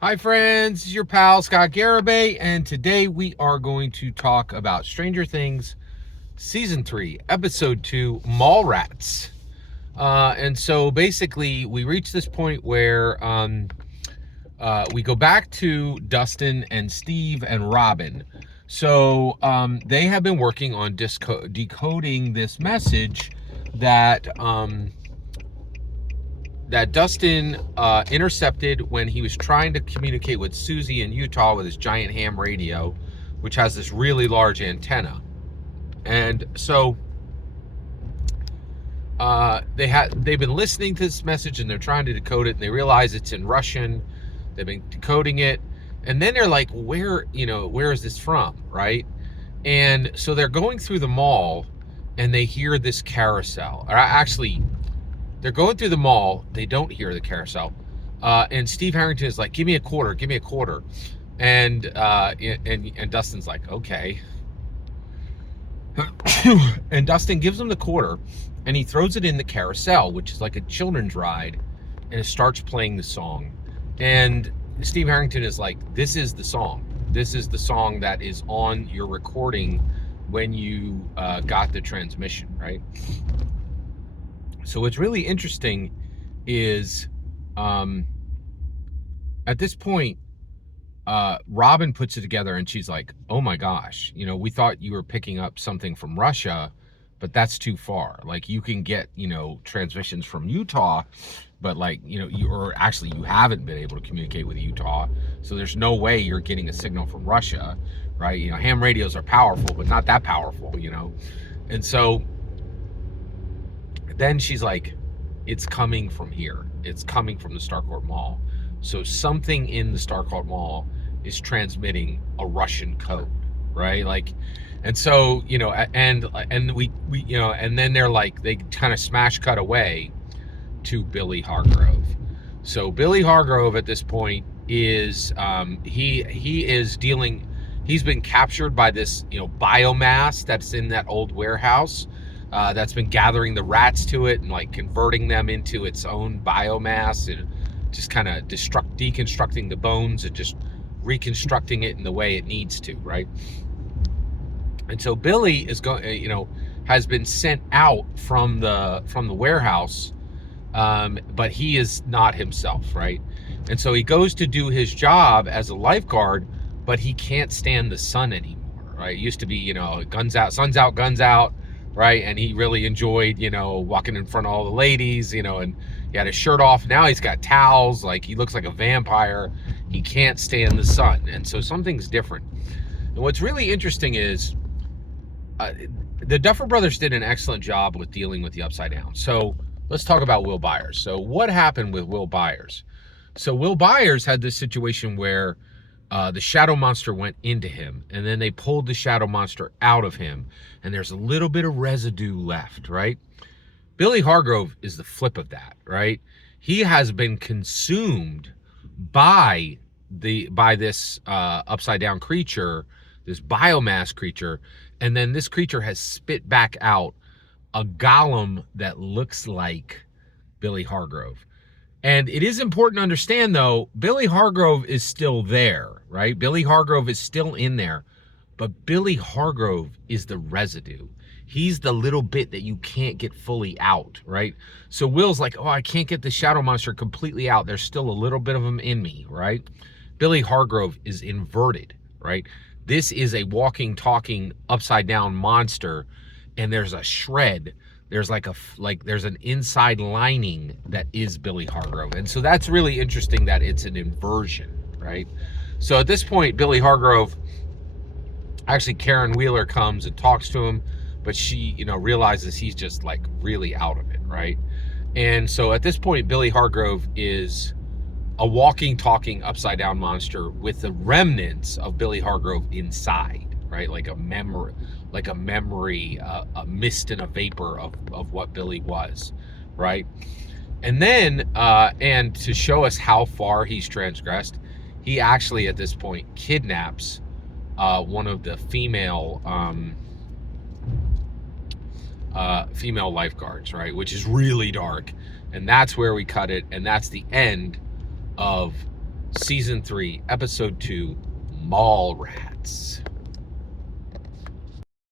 Hi friends, this is your pal Scott Garibay, and today we are going to talk about Stranger Things Season 3, Episode 2, Mallrats. And so basically we reach this point where we go back to Dustin and Steve and Robin. So they have been working on decoding this message that Dustin intercepted when he was trying to communicate with Susie in Utah with his giant ham radio, which has this really large antenna. And so they've been listening to this message and they're trying to decode it, and they realize it's in Russian. They've been decoding it, and then they're like, where is this from, right? And so they're going through the mall and they hear this carousel. Or actually, they're going through the mall. They don't hear the carousel. And Steve Harrington is like, give me a quarter. And Dustin's like, okay. And Dustin gives him the quarter and he throws it in the carousel, which is like a children's ride. And it starts playing the song. And Steve Harrington is like, this is the song. This is the song that is on your recording when you got the transmission, right? So what's really interesting is at this point, Robin puts it together and she's like, oh my gosh, we thought you were picking up something from Russia, but that's too far. Like, you can get, transmissions from Utah, but like, you haven't been able to communicate with Utah. So there's no way you're getting a signal from Russia, right? Ham radios are powerful, but not that powerful, And so then she's like, it's coming from here. It's coming from the Starcourt Mall. So something in the Starcourt Mall is transmitting a Russian code, right? Like, and so, and then they're like, they kind of smash cut away to Billy Hargrove. So Billy Hargrove at this point is, he's been captured by this, biomass that's in that old warehouse. That's been gathering the rats to it and like converting them into its own biomass and just kind of deconstructing the bones and just reconstructing it in the way it needs to, right? And so Billy is has been sent out from the warehouse, but he is not himself, right? And so he goes to do his job as a lifeguard, but he can't stand the sun anymore, right? It used to be, guns out, sun's out, guns out, right? And he really enjoyed, walking in front of all the ladies, and he had his shirt off. Now he's got towels, like he looks like a vampire. He can't stand the sun. And so something's different. And what's really interesting is the Duffer Brothers did an excellent job with dealing with the Upside Down. So let's talk about Will Byers. So what happened with Will Byers? So Will Byers had this situation where the shadow monster went into him, and then they pulled the shadow monster out of him, and there's a little bit of residue left, right? Billy Hargrove is the flip of that, right? He has been consumed by this upside down creature, this biomass creature, and then this creature has spit back out a golem that looks like Billy Hargrove. And it is important to understand, though, Billy Hargrove is still there, right? Billy Hargrove is still in there, but Billy Hargrove is the residue. He's the little bit that you can't get fully out, right? So Will's like, oh, I can't get the shadow monster completely out. There's still a little bit of him in me, right? Billy Hargrove is inverted, right? This is a walking, talking, upside down monster, and there's a shred. There's there's an inside lining that is Billy Hargrove. And so that's really interesting that it's an inversion, right? So at this point, Billy Hargrove, actually Karen Wheeler comes and talks to him, but she, realizes he's just like really out of it, right? And so at this point, Billy Hargrove is a walking, talking, upside down monster with the remnants of Billy Hargrove inside, right? Like a memory, a mist and a vapor of what Billy was, right? And then, and to show us how far he's transgressed, he actually at this point kidnaps one of the female lifeguards, right? Which is really dark. And that's where we cut it. And that's the end of Season 3, Episode 2, Mall Rats.